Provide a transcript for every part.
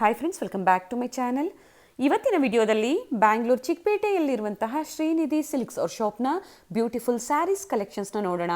Hi friends, welcome back to my channel. ಇವತ್ತಿನ ವಿಡಿಯೋದಲ್ಲಿ Bangalore ಚಿಕ್ಕಪೇಟೆಯಲ್ಲಿರುವಂತಹ Srinidhi silks ಅವ್ರ ಶಾಪ್ನ ಬ್ಯೂಟಿಫುಲ್ ಸ್ಯಾರೀಸ್ ಕಲೆಕ್ಷನ್ಸ್ನ ನೋಡೋಣ.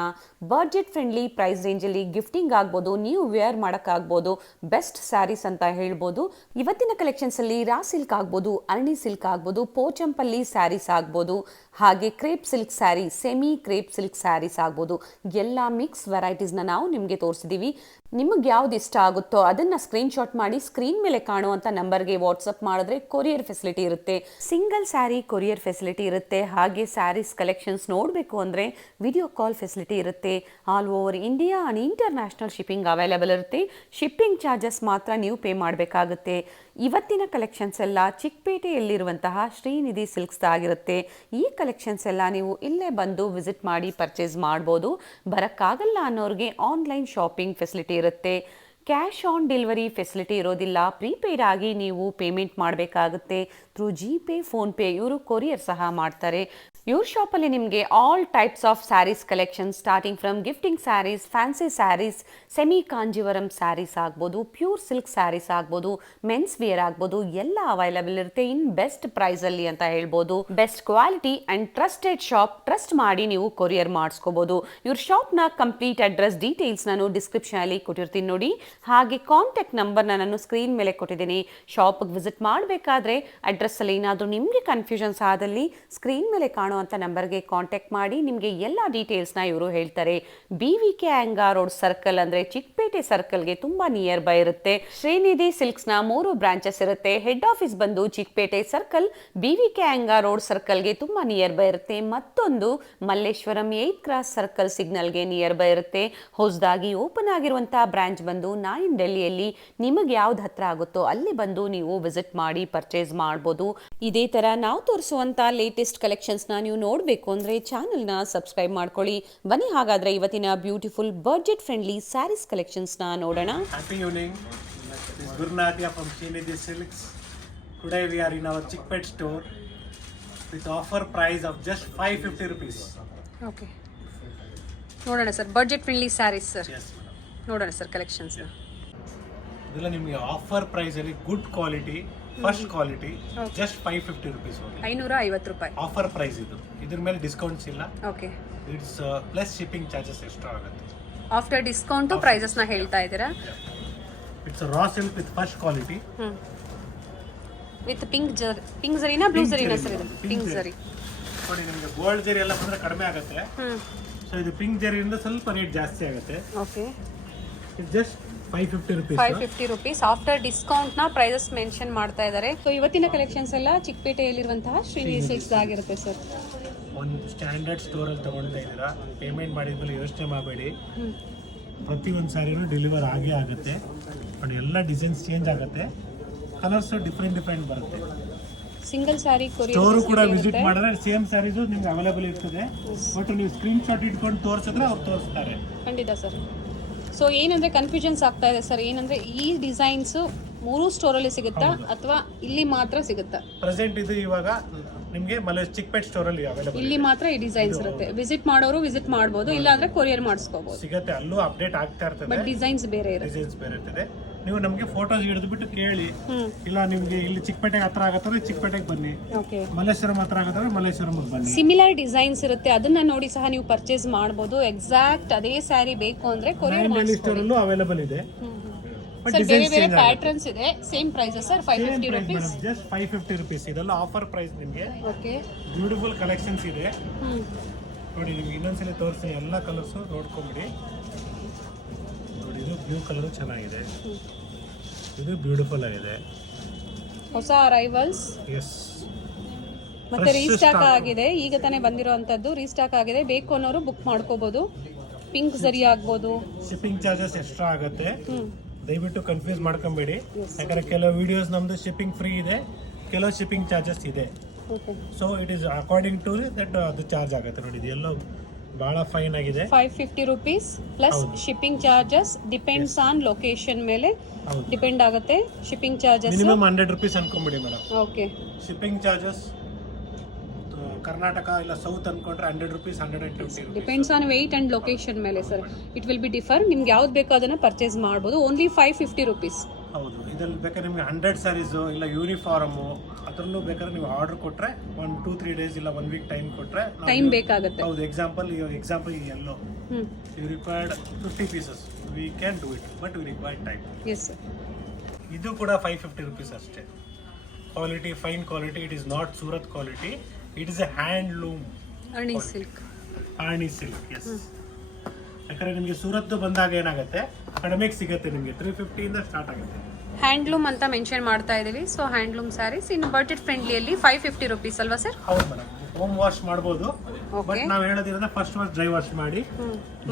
ಬಡ್ಜೆಟ್ ಫ್ರೆಂಡ್ಲಿ ಪ್ರೈಸ್ ರೇಂಜಲ್ಲಿ ಗಿಫ್ಟಿಂಗ್ ಆಗ್ಬೋದು, ನೀವು ವೇರ್ ಮಾಡೋಕ್ಕಾಗ್ಬೋದು, ಬೆಸ್ಟ್ ಸ್ಯಾರೀಸ್ ಅಂತ ಹೇಳ್ಬೋದು. ಇವತ್ತಿನ ಕಲೆಕ್ಷನ್ಸಲ್ಲಿ ರಾ ಸಿಲ್ಕ್ ಆಗ್ಬೋದು, ಅರ್ಣಿ ಸಿಲ್ಕ್ ಆಗ್ಬೋದು, ಪೋಚಂಪಲ್ಲಿ ಸ್ಯಾರೀಸ್ ಆಗ್ಬೋದು, ಹಾಗೆ crepe silk sari, semi crepe silk saris ಆಗ್ಬೋದು. ಎಲ್ಲ ಮಿಕ್ಸ್ ವೆರೈಟೀಸ್ನ ನಾವು ನಿಮಗೆ ತೋರಿಸಿದ್ದೀವಿ. ನಿಮಗೆ ಯಾವ್ದು ಇಷ್ಟ ಆಗುತ್ತೋ ಅದನ್ನು ಸ್ಕ್ರೀನ್ಶಾಟ್ ಮಾಡಿ ಸ್ಕ್ರೀನ್ ಮೇಲೆ ಕಾಣುವಂಥ ನಂಬರ್ಗೆ ವಾಟ್ಸಪ್ ಮಾಡಿದ್ರೆ ಕೊರಿಯರ್ ಫೆಸಿಲಿಟಿ ಇರುತ್ತೆ. ಸಿಂಗಲ್ ಸ್ಯಾರಿ ಕೊರಿಯರ್ ಫೆಸಿಲಿಟಿ ಇರುತ್ತೆ. ಹಾಗೆ ಸ್ಯಾರೀಸ್ ಕಲೆಕ್ಷನ್ಸ್ ನೋಡಬೇಕು ಅಂದರೆ ವಿಡಿಯೋ ಕಾಲ್ ಫೆಸಿಲಿಟಿ ಇರುತ್ತೆ. All over India and international shipping available ಇರುತ್ತೆ. ಶಿಪ್ಪಿಂಗ್ ಚಾರ್ಜಸ್ ಮಾತ್ರ ನೀವು ಪೇ ಮಾಡಬೇಕಾಗುತ್ತೆ. ಇವತ್ತಿನ ಕಲೆಕ್ಷನ್ಸ್ ಎಲ್ಲ ಚಿಕ್ಕಪೇಟೆಯಲ್ಲಿರುವಂತಹ ಶ್ರೀನಿಧಿ ಸಿಲ್ಕ್ಸ್ ಆಗಿರುತ್ತೆ. ಈ ಕಲೆಕ್ಷನ್ಸ್ ಎಲ್ಲ ನೀವು ಇಲ್ಲೇ ಬಂದು ವಿಸಿಟ್ ಮಾಡಿ ಪರ್ಚೇಸ್ ಮಾಡ್ಬೋದು. ಬರೋಕ್ಕಾಗಲ್ಲ ಅನ್ನೋರಿಗೆ ಆನ್ಲೈನ್ ಶಾಪಿಂಗ್ ಫೆಸಿಲಿಟಿ ಇರುತ್ತೆ. ಕ್ಯಾಶ್ ಆನ್ ಡೆಲಿವರಿ ಫೆಸಿಲಿಟಿ ಇರೋದಿಲ್ಲ. ಪ್ರೀಪೇಯ್ಡ್ ಆಗಿ ನೀವು ಪೇಮೆಂಟ್ ಮಾಡಬೇಕಾಗುತ್ತೆ. ಥ್ರೂ ಜಿಪೇ, ಫೋನ್ಪೇ ಇವರು ಕೊರಿಯರ್ ಸಹ ಮಾಡ್ತಾರೆ. ಇವ್ರ ಶಾಪಲ್ಲಿ ನಿಮಗೆ all types of saris collection starting from gifting saris, fancy saris, semi Kanjeevaram saris ಆಗ್ಬೋದು, ಪ್ಯೂರ್ ಸಿಲ್ಕ್ ಸ್ಯಾರೀಸ್ ಆಗ್ಬೋದು, ಮೆನ್ಸ್ ವೇರ್ ಆಗ್ಬೋದು, ಎಲ್ಲ ಅವೈಲೇಬಲ್ ಇರುತ್ತೆ ಇನ್ ಬೆಸ್ಟ್ ಪ್ರೈಸಲ್ಲಿ ಅಂತ ಹೇಳ್ಬೋದು. Best quality and trusted shop. Trust ಮಾಡಿ ನೀವು ಕೊರಿಯರ್ ಮಾಡಿಸ್ಕೋಬೋದು. ಇವ್ರ ಶಾಪ್ನ ಕಂಪ್ಲೀಟ್ ಅಡ್ರೆಸ್ ಡೀಟೇಲ್ಸ್ ನಾನು ಡಿಸ್ಕ್ರಿಪ್ಷನಲ್ಲಿ ಕೊಟ್ಟಿರ್ತೀನಿ ನೋಡಿ. ಹಾಗೆ ಕಾಂಟ್ಯಾಕ್ಟ್ ನಂಬರ್ನ ನಾನು ಸ್ಕ್ರೀನ್ ಮೇಲೆ ಕೊಟ್ಟಿದ್ದೀನಿ. ಶಾಪ್ಗೆ ವಿಸಿಟ್ ಮಾಡಬೇಕಾದ್ರೆ ಅಡ್ರೆಸ್ಸಲ್ಲಿ ಏನಾದರೂ ನಿಮಗೆ ಕನ್ಫ್ಯೂಷನ್ಸ್ ಆದಲ್ಲಿ ಸ್ಕ್ರೀನ್ ಮೇಲೆ ಕಾಣುವಂಥ ನಂಬರ್ಗೆ ಕಾಂಟ್ಯಾಕ್ಟ್ ಮಾಡಿ ನಿಮಗೆ ಎಲ್ಲ ಡೀಟೇಲ್ಸ್ನ ಇವರು ಹೇಳ್ತಾರೆ. BVK ಆಂಗಾ ರೋಡ್ ಸರ್ಕಲ್ ಅಂದರೆ ಚಿಕ್ಕಪೇಟೆ ಸರ್ಕಲ್ಗೆ ತುಂಬ ನಿಯರ್ ಬೈ ಇರುತ್ತೆ. ಶ್ರೀನಿಧಿ ಸಿಲ್ಕ್ಸ್ನ 3 ಬ್ರಾಂಚಸ್ ಇರುತ್ತೆ. ಹೆಡ್ ಆಫೀಸ್ ಬಂದು ಚಿಕ್ಕಪೇಟೆ ಸರ್ಕಲ್, BVK ಆಂಗಾ ರೋಡ್ ಸರ್ಕಲ್ಗೆ ತುಂಬ ನಿಯರ್ ಬೈ ಇರುತ್ತೆ. ಮತ್ತೊಂದು ಮಲ್ಲೇಶ್ವರಂ 8th ಕ್ರಾಸ್ ಸರ್ಕಲ್ ಸಿಗ್ನಲ್ಗೆ ನಿಯರ್ ಬೈ ಇರುತ್ತೆ. ಹೊಸದಾಗಿ ಓಪನ್ ಆಗಿರುವಂಥ ಬ್ರಾಂಚ್ ಬಂದು ನಾಯಿನ್ ಡೆಲ್ಲಿಯಲ್ಲಿ. ನಿಮಗೆ ಯಾವ್ದು ಹತ್ರ ಆಗುತ್ತೋ ಅಲ್ಲಿ ಬಂದು ನೀವು ವಿಸಿಟ್ ಮಾಡಿ ಪರ್ಚೇಸ್ ಮಾಡ್ಬೋದು. ಇದೇ ಥರ ನಾವು ತೋರಿಸುವಂಥ ಲೇಟೆಸ್ಟ್ ಕಲೆಕ್ಷನ್ಸ್ನ ನೀವು ನೋಡಬೇಕು ಅಂದರೆ ಚಾನಲ್ನ ಸಬ್ಸ್ಕ್ರೈಬ್ ಮಾಡ್ಕೊಳ್ಳಿ. ಬನ್ನಿ ಹಾಗಾದರೆ ಇವತ್ತಿನ ಬ್ಯೂಟಿಫುಲ್ ಬಡ್ಜೆಟ್ ಫ್ರೆಂಡ್ಲಿ ಸ್ಯಾರೀಸ್ ಕಲೆಕ್ಷನ್ಸ್ನ ನೋಡೋಣ. Happy evening. This is Gurnathia from Srinidhi Silks. Today we are in our Chickpet store with offer price of just 550 rupees. Okay, ನೋಡೋಣ sir. Budget friendly saris sir, Yes, madam. ನೋಡೋಣ sir collections. ಇದೆಲ್ಲ ನಿಮಗೆ offer price ಅಲ್ಲಿ good quality, first quality, just 550 rupees only. 550 ರೂಪಾಯಿ offer price ಇದು. ಇದ್ರ ಮೇಲೆ discounts ಇಲ್ಲ. Okay, it's plus shipping charges extra ಆಗುತ್ತೆ. ಆಫ್ಟರ್ ಡಿಸ್ಕೌಂಟ್ ಪ್ರೈಸಸ್ನ ಹೇಳ್ತಾ ಇದ್ದೀರಾ. It's raw silk with first quality. With pink ಜರಿನಾ ಬ್ಲೂ ಜರಿನಾ ಸರ್? ಇದು ಪಿಂಕ್ ಜರಿ. ನೋಡಿ, ನಿಮಗೆ ಗೋಲ್ಡ್ ಜರಿ ಎಲ್ಲ ಬಂದ್ರೆ ಕಡಿಮೆ ಆಗುತ್ತೆ. ಸೊ ಇದು ಪಿಂಕ್ ಜರಿಯಿಂದ ಸ್ವಲ್ಪ ರೇಟ್ ಜಾಸ್ತಿ ಆಗುತ್ತೆ. Okay, it's just 550 rupees. 550 rupees after discount ನ ಪ್ರೈಸಸ್ ಮೆನ್ಷನ್ ಮಾಡ್ತಾ ಇದ್ದಾರೆ. ಸೊ ಇವತ್ತಿನ ಕಲೆಕ್ಷನ್ಸ್ ಎಲ್ಲ ಚಿಕ್ಕಪೇಟೆಯಲ್ಲಿರುವಂತಹ ಶ್ರೀನಿಧಿ ಸಿಲ್ಕ್ಸ್ ಆಗಿರುತ್ತೆ ಸರ್. ಒಂದು ಸ್ಟ್ಯಾಂಡರ್ಡ್ ಸ್ಟೋರಲ್ಲಿ ತಗೊಳ್ತಾ ಇದ್ದೀರಾ, ಪೇಮೆಂಟ್ ಮಾಡಿದ್ಮೇಲೆ ಯೋಚನೆ ಮಾಡಬೇಡಿ. ಪ್ರತಿಯೊಂದು ಸ್ಯಾರಿನೂ ಡೆಲಿವರ್ ಆಗೇ ಆಗುತ್ತೆ. ನೋಡಿ, ಎಲ್ಲ ಡಿಸೈನ್ಸ್ ಚೇಂಜ್ ಆಗುತ್ತೆ, ಕಲರ್ಸ್ ಡಿಫ್ರೆಂಟ್ ಬರುತ್ತೆ. ಸಿಂಗಲ್ ಸ್ಯಾರಿ ಸ್ಟೋರು ಕೂಡ ವಿಸಿಟ್ ಮಾಡಿದ್ರೆ ಸೇಮ್ ಸ್ಯಾರೀಸು ನಿಮ್ಗೆ ಅವೈಲೇಬಲ್ ಇರ್ತದೆ. ಬಟ್ ನೀವು ಸ್ಕ್ರೀನ್ ಶಾಟ್ ಇಟ್ಕೊಂಡು ತೋರಿಸಿದ್ರೆ ಅವ್ರು ತೋರಿಸ್ತಾರೆ. ಖಂಡಿತ ಸರ್. ಸೊ ಏನಂದ್ರೆ ಕನ್ಫ್ಯೂಷನ್ಸ್ ಆಗ್ತಾ ಇದೆ ಸರ್. ಏನಂದ್ರೆ ಈ ಡಿಸೈನ್ಸ್ 3 ಸ್ಟೋರಲ್ಲಿ ಸಿಗುತ್ತಾ ಅಥವಾ ಇಲ್ಲಿ ಮಾತ್ರ ಸಿಗುತ್ತಾ? ಪ್ರೆಸೆಂಟ್ ಇದು ಇವಾಗ ನಿಮಗೆ ಚಿಕ್ಕಪೇಟ್ ಸ್ಟೋರ್ ಅಲ್ಲಿ ಅವೈಲೇಬಲ್. ಇಲ್ಲಿ ಮಾತ್ರ ಈ ಡಿಸೈನ್ಸ್ ಇರುತ್ತೆ. ವಿಸಿಟ್ ಮಾಡೋರು ವಿಸಿಟ್ ಮಾಡಬಹುದು, ಇಲ್ಲ ಅಂದ್ರೆ ಕೊರಿಯರ್ ಮಾಡಿಸ್ಕೋಬಹುದು. ಸಿಗುತ್ತೆ, ಅಲ್ಲೂ ಅಪ್ಡೇಟ್ ಆಗ್ತಾ ಇರ್ತದೆ. ಬಟ್ ಡಿಸೈನ್ಸ್ ಬೇರೆ ಇರ್ತದೆ. ನೀವು ನಮಗೆ ಫೋಟೋಸ್ ಹಿಡಿದ್ಬಿಟ್ಟು ಕೇಳಿ, ಇಲ್ಲ ನಿಮ್ಗೆ ಇಲ್ಲಿ ಚಿಕ್ಕಪೇಟೆಗೆ ಹತ್ರ ಆಗತ್ತಂದ್ರೆ ಚಿಕ್ಕಪೇಟೆಗೆ ಬನ್ನಿ, ಓಕೆ, ಮಲ್ಲೇಶ್ವರಂ ಹತ್ರ ಆಗತ್ತಂದ್ರೆ ಮಲ್ಲೇಶ್ವರಂಗೆ ಬನ್ನಿ. ಸಿಮಿಲರ್ ಡಿಸೈನ್ಸ್ ಇರುತ್ತೆ, ಅದನ್ನ ನೋಡಿ ಸಹ ನೀವು ಪರ್ಚೇಸ್ ಮಾಡಬಹುದು. ಎಕ್ಸಾಕ್ಟ್ ಅದೇ ಸ್ಯಾರಿ ಬೇಕು ಅಂದ್ರೆ ಕೊರಿಯರ್ ಮಾಡಿಸ್ಕೊಳ್ಳಿ. ಅವೈಲೇಬಲ್ ಇದೆ. ಬೇರೆ ಬೇರೆ ಪ್ಯಾಟರ್ನ್ಸ್ ಇದೆ. Same price sir, 550 rupees. Just 550 rupees. ಇದೆಲ್ಲ ಆಫರ್ ಪ್ರೈಸ್ ನಿಮಗೆ. ಓಕೆ, ಬ್ಯೂಟಿಫುಲ್ ಕಲೆಕ್ಷನ್ಸ್ ಇದೆ. ನೋಡಿ, ನಿಮ್ಗೆ ಇನ್ನೊಂದ್ಸಲ ತೋರಿಸಿ ಎಲ್ಲ ಕಲರ್ಸು ನೋಡ್ಕೊಂಬಿಡಿ. ನೋಡಿ, ಇದು ಬ್ಲೂ ಕಲರ್ ಚೆನ್ನಾಗಿದೆ, ಇದು ಬ್ಯೂಟಿಫುಲ್ ಆಗಿದೆ. ಹೊಸ ಅರೈವಲ್ಸ್. ಎಸ್, ಮತ್ತೆ ರೀಸ್ಟಾಕ್ ಆಗಿದೆ. ಈಗ ತಾನೇ ಬಂದಿರುವಂತದ್ದು ರೀಸ್ಟಾಕ್ ಆಗಿದೆ. ಬೇಕು ಅನ್ನೋರು ಬುಕ್ ಮಾಡ್ಕೋಬಹುದು. ಪಿಂಕ್ ಸರಿ ಆಗ್ಬೋದು. ಶಿಪ್ಪಿಂಗ್ ಚಾರ್ಜಸ್ ಎಕ್ಸ್ಟ್ರಾ ಆಗುತ್ತೆ, ದಯವಿಟ್ಟು ಕನ್ಫ್ಯೂಸ್ ಮಾಡ್ಕೊಂಬೇಡಿ. ಯಾಕಂದ್ರೆ ಕೆಲವು ವಿಡಿಯೋಸ್ ನಮ್ದು ಶಿಪ್ಪಿಂಗ್ ಫ್ರೀ ಇದೆ, ಕೆಲವು ಶಿಪ್ಪಿಂಗ್ ಚಾರ್ಜಸ್ ಇದೆ. So it is according to that ಅದು ಚಾರ್ಜ್ ಆಗುತ್ತೆ. ನೋಡಿ, ಇದು ಎಲ್ಲ ಬಹಳ ಫೈನ್ ಆಗಿದೆ. 550 rupees plus shipping charges. Depends on location ಮೇಲೆ ಡಿಪೆಂಡ್ ಆಗುತ್ತೆ ಶಿಪ್ಪಿಂಗ್ ಚಾರ್ಜಸ್. ಮಿನಿಮಮ್ 100 rupees ಅನ್ಕೊಂಬಿಡಿ madam. Okay, shipping charges Karnataka ಇಲ್ಲ ಸೌತ್ ಅನ್ಕೊಂಡ್ರೆ 100 rupees, 120 rupees. Depends on weight and location ಮೇಲೆ sir. It will be differ. ನಿಮ್ಗೆ ಯಾವ್ದು ಬೇಕೋ ಅದನ್ನ ಪರ್ಚೇಸ್ ಮಾಡ್ಬೋದು. Only 550 rupees. ಹೌದು, ಇದ್ರಲ್ಲಿ ಬೇಕಾದ್ರೆ ನಿಮಗೆ 100 ಸ್ಯಾರೀಸು ಇಲ್ಲ ಯೂನಿಫಾರ್ಮು ಅದರಲ್ಲೂ ಬೇಕಾದ್ರೆ ನೀವು ಆರ್ಡರ್ ಕೊಟ್ಟರೆ 1-2-3 ಡೇಸ್ ಇಲ್ಲ 1 ವೀಕ್ ಟೈಮ್ ಕೊಟ್ಟರೆ ಟೈಮ್ ಬೇಕಾಗುತ್ತೆ. ಹೌದು. ಎಕ್ಸಾಂಪಲ್ ಈ ಎಲ್ಲೋ you required 50 pieces, we can do it, but we required time. Yes sir. ಇದು ಕೂಡ 550 rupees ಅಷ್ಟೇ. Quality fine quality, it is not Surat quality, it is a handloom Arni silk. Arni silk. Yes. ಯಾಕಂದ್ರೆ ನಿಮಗೆ ಸೂರತ್ ಬಂದಾಗ ಏನಾಗುತ್ತೆ, ಕಡಿಮೆಗೆ ಸಿಗುತ್ತೆ ನಿಮಗೆ. 350 ಇಂದ ಸ್ಟಾರ್ಟ್ ಆಗುತ್ತೆ. ಹ್ಯಾಂಡ್ಲೂಮ್ ಅಂತ ಮೆನ್ಷನ್ ಮಾಡ್ತಾ ಇದೀವಿ. ಸೊ ಹ್ಯಾಂಡ್ಲೂಮ್ ಸ್ಯಾರೀಸ್ ಇನ್ನು ಬಜೆಟ್ ಫ್ರೆಂಡ್ಲಿಯಲ್ಲಿ 550 rupees ಅಲ್ವಾ ಸರ್? ಹೌದು ಮೇಡಮ್. ಹೋಮ್ ವಾಶ್ ಮಾಡ್ಬೋದು, ಬಟ್ ನಾವು ಹೇಳೋದಿರೋದು ಫಸ್ಟ್ ವಾಶ್ ಡ್ರೈ ವಾಶ್ ಮಾಡಿ,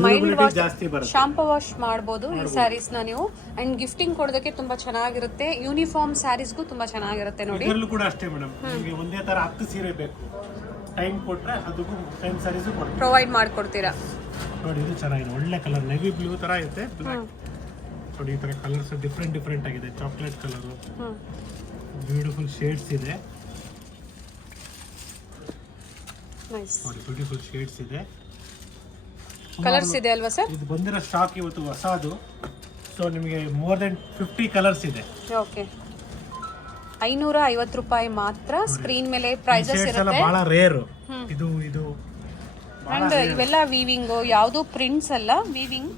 ಮೈಲ್ಡ್ ವಾಶ್ ಜಾಸ್ತಿ ಬರುತ್ತೆ. ಶಾಂಪೂ ವಾಶ್ ಮಾಡ್ಬೋದು ಈ ಸ್ಯಾರೀಸ್ ನ ನೀವು. ಅಂಡ್ ಗಿಫ್ಟಿಂಗ್ ಕೊಡೋದಕ್ಕೆ ತುಂಬಾ ಚೆನ್ನಾಗಿರುತ್ತೆ. ಯೂನಿಫಾರ್ಮ್ ಸ್ಯಾರೀಸ್ಗೂ ತುಂಬಾ ಚೆನ್ನಾಗಿರುತ್ತೆ ನೋಡಿ. ಇದರಲ್ಲೂ ಕೂಡ ಅಷ್ಟೇ ಮೇಡಮ್, ನಿಮಗೆ ಒಂದೇ ತರ 10 ಸೀರೆ ಬೇಕು, ಟೈಮ್ ಕೊಟ್ರೆ ಅದಕ್ಕೂ ಟೈಮ್ ಸ್ಯಾರೀಸು ಕೊಡ್ತೀವಿ, ಪ್ರೊವೈಡ್ ಮಾಡ್ಕೊಡ್ತೀರಾ. ನೋಡಿ ಇದು ಚೆನ್ನಾಗಿದೆ, ಒಳ್ಳೆ ಕಲರ್, ನೆವಿ ಬ್ಲೂ ತರ ಐತೆ. ಬ್ಲಾಕ್ ನೋಡಿ, ಈ ತರ ಕಲರ್ಸ್ ಡಿಫ್ರೆಂಟ್ ಆಗಿದೆ. ಚಾಕ್ಲೇಟ್ ಕಲರು, ಬ್ಯೂಟಿಫುಲ್ ಶೇಡ್ಸ್ ಇದೆ ನೈಸ್. ನೋಡಿ, ಬ್ಯೂಟಿಫುಲ್ ಶೇಡ್ಸ್ ಇದೆ, ಕಲರ್ಸ್ ಇದೆ ಅಲ್ವಾ ಸರ್? ಇದು ಬಂದಿರೋ ಸ್ಟಾಕ್ ಇವತ್ತು ಹೊಸದು. ಸೊ ನಿಮಗೆ ಮೋರ್ ದೆನ್ 50 ಕಲರ್ಸ್ ಇದೆ. ಓಕೆ, 550 ರೂಪಾಯಿ ಮಾತ್ರ. ಸ್ಕ್ರೀನ್ ಮೇಲೆ ಪ್ರೈಸಸ್ ಇರುತ್ತೆ. ಬಹಳ ರೇರ್ ಇದು. ಅಂಡ್ ಇವೆಲ್ಲ ವೀವಿಂಗ್, ಯಾವುದು ಪ್ರಿಂಟ್ಸ್ ಅಲ್ಲ, ವೀವಿಂಗ್.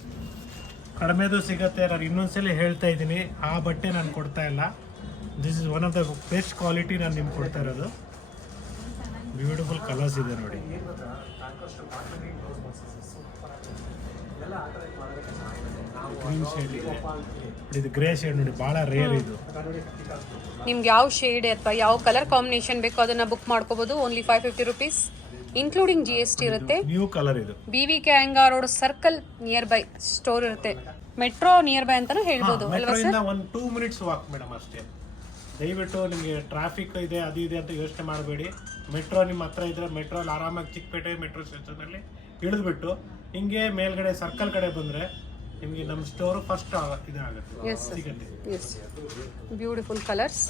ಕಡಿಮೆದು ಸಿಗುತ್ತೆ. ನಾನು ಇನ್ನೊಂದ್ಸಲಿ ಹೇಳ್ತಾ ಇದ್ದೀನಿ, ಆ ಬಟ್ಟೆ ನಾನು ಕೊಡ್ತಾ ಇಲ್ಲ. This is one of the best quality ನಾನು ನಿಮ್ಗೆ ಕೊಡ್ತಾ ಇರೋದು. ಬ್ಯೂಟಿಫುಲ್ ಕಲರ್ಸ್ ಇದೆ ನೋಡಿ. ಗ್ರೀನ್ ಶೇಡ್ ಇದೆ, ಇದು ಗ್ರೇ ಶೇಡ್ ನೋಡಿ, ಬಹಳ ರೇರ್ ಇದು. ನಿಮ್ಗೆ ಯಾವ ಶೇಡ್ ಅಥವಾ ಯಾವ ಕಲರ್ ಕಾಂಬಿನೇಷನ್ ಬೇಕೋ ಅದನ್ನ ಬುಕ್ ಮಾಡ್ಕೋಬಹುದು. ಓನ್ಲಿ 550 rupees ಇನ್ಕ್ಲೂಡಿಂಗ್ GST ಇರುತ್ತೆ. ನ್ಯೂ ಕಲರ್ ಇದು. BVK Iyengar road circle near by store ಇರುತ್ತೆ. ಮೆಟ್ರೋ ನಿಯರ್ ಬೈ ಅಂತಾನು ಹೇಳ್ಬೋದು ಅಲ್ವಾ ಸರ್? ಒಂದು 2 minutes ವಾಕ್ ಮೇಡಮ್ ಅಷ್ಟೇ. ದಯವಿಟ್ಟು ನಿಮಗೆ ಟ್ರಾಫಿಕ್ ಇದೆ ಅದು ಇದೆ ಅಂತ ಯೋಚನೆ ಮಾಡಬೇಡಿ. ಮೆಟ್ರೋ ನಿಮ್ಮ ಹತ್ರ ಇದ್ರೆ ಮೆಟ್ರೋಲ್ಲಿ ಆರಾಮಾಗಿ ಚಿಕ್ಕಪೇಟೆ ಮೆಟ್ರೋ ಸ್ಟೇಷನಲ್ಲಿ ಇಳಿದ್ಬಿಟ್ಟು ಹಿಂಗೆ ಮೇಲ್ಗಡೆ ಸರ್ಕಲ್ ಕಡೆ ಬಂದರೆ ನಿಮಗೆ ನಮ್ಮ ಸ್ಟೋರ್ ಫಸ್ಟ್ ಇದಾಗುತ್ತೆ, ಸಿಗುತ್ತೆ. ಎಸ್, ಬ್ಯೂಟಿಫುಲ್ ಕಲರ್ಸ್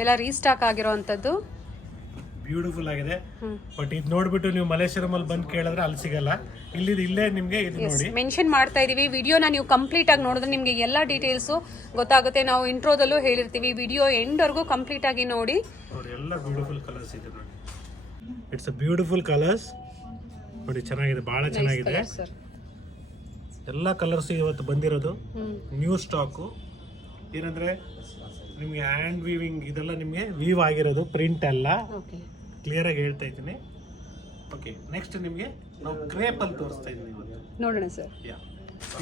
ಎಲ್ಲ ರೀಸ್ಟಾಕ್ ಆಗಿರೋವಂಥದ್ದು. ಬ್ಯೂಟಿಫುಲ್ ಆಗಿದೆ. ಬಟ್ ಇದು ನೋಡ್ಬಿಟ್ಟು ನೀವು ಮಲ್ಲೇಶ್ವರಮಲ್ಲಿ ಬಂದು ಕೇಳಿದ್ರೆ ಅಲ್ಲಿ ಸಿಗಲ್ಲ. ಇಲ್ಲೇ ನಿಮಗೆ ಇದು ನೋಡಿ ಮೆನ್ಷನ್ ಮಾಡ್ತಾ ಇದೀವಿ. ವಿಡಿಯೋನ ನೀವು ಕಂಪ್ಲೀಟ್ ಆಗಿ ನೋಡಿದ್ರೆ ನಿಮಗೆ ಎಲ್ಲ ಡೀಟೇಲ್ಸ್ ಗೊತ್ತಾಗುತ್ತೆ. ನಾವು ಇಂಟ್ರೋದಲ್ಲೂ ಹೇಳಿರ್ತೀವಿ, ವಿಡಿಯೋ ಎಂಡ್ವರೆಗೂ ಕಂಪ್ಲೀಟ್ ಆಗಿ ನೋಡಿ. ಎಲ್ಲ ಬ್ಯೂಟಿಫುಲ್ ಕಲರ್ಸ್ ಇದೆ ನೋಡಿ. ಇಟ್ಸ್ ಅ ಬ್ಯೂಟಿಫುಲ್ ಕಲರ್ಸ್ ನೋಡಿ, ಚೆನ್ನಾಗಿದೆ, ಬಹಳ ಚೆನ್ನಾಗಿದೆ. ಎಲ್ಲ ಕಲರ್ಸ್ ಇವತ್ತು ಬಂದಿರೋದು ನ್ಯೂ ಸ್ಟಾಕು. ಏನಂದ್ರೆ ನಿಮಗೆ ಹ್ಯಾಂಡ್ ವೀವಿಂಗ್ ಇದೆಲ್ಲ ನಿಮಗೆ ವೀವ್ ಆಗಿರೋದು, ಪ್ರಿಂಟ್ ಎಲ್ಲ ಕ್ಲಿಯರ್ ಆಗಿ ಹೇಳ್ತಾ ಇದ್ದೀನಿ. ಓಕೆ, ನೆಕ್ಸ್ಟ್ ನಿಮಗೆ ನಾವು ಕ್ರೇಪ್ ಅಲ್ಲಿ ತೋರಿಸ್ತಾ ಇದ್ದೀನಿ ಇವತ್ತು. ನೋಡೋಣ sir.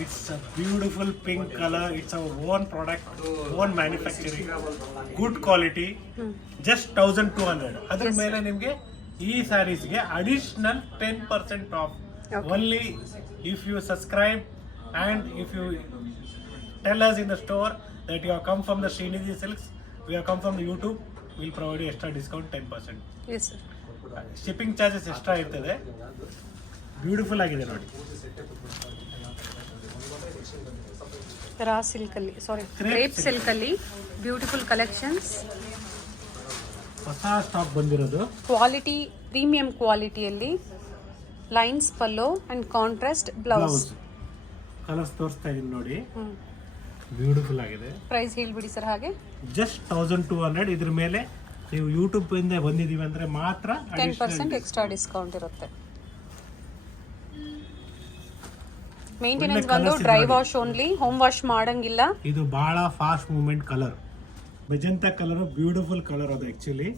It's a beautiful pink colour. It's our own product, own manufacturing, good quality, just 1200. ಅದ್ರ ಮೇಲೆ ನಿಮಗೆ ಈ ಸ್ಯಾರೀಸ್ಗೆ additional 10% off. Only if you subscribe and if you tell us in the store that you have come from the Srinidhi Silks, we have come from the YouTube, we'll provide you extra discount 10%. Yes sir. Shipping charges extra ಇರ್ತದೆ. Beautiful ಆಗಿದೆ ನೋಡಿ. Raw silk ಅಲ್ಲಿ, sari crepe silk ಅಲ್ಲಿ beautiful collections. ಹೊಸ stock ಬಂದಿರೋದು, quality, premium ಕ್ವಾಲಿಟಿಯಲ್ಲಿ lines pallu and contrast blouse. Colours ತೋರಿಸ್ತಾ ಇದೀನಿ ನೋಡಿ, ಬ್ಯೂಟಿಫುಲ್ ಆಗಿದೆ. ಪ್ರೈಸ್ ಹೇಳ್ಬಿಡಿ ಸರ್. ಹಾಗೆ ಜಸ್ಟ್ 1200. ಇದ್ರ ಮೇಲೆ ನೀವು ಯೂಟ್ಯೂಬ್ ಇಂದ ಬಂದಿದೀವಿ ಅಂದ್ರೆ ಮಾತ್ರ 10% ಎಕ್ಸ್ಟ್ರಾ ಡಿಸ್ಕೌಂಟ್ ಇರುತ್ತೆ. ಮೇಂಟೆನೆನ್ಸ್ ಬಂದು dry wash only, home wash ಮಾಡಂಗಿಲ್ಲ. ಇದು ಬಹಳ fast movement colour, magenta colour, beautiful colour ಅದು ಆಕ್ಚುಲಿ.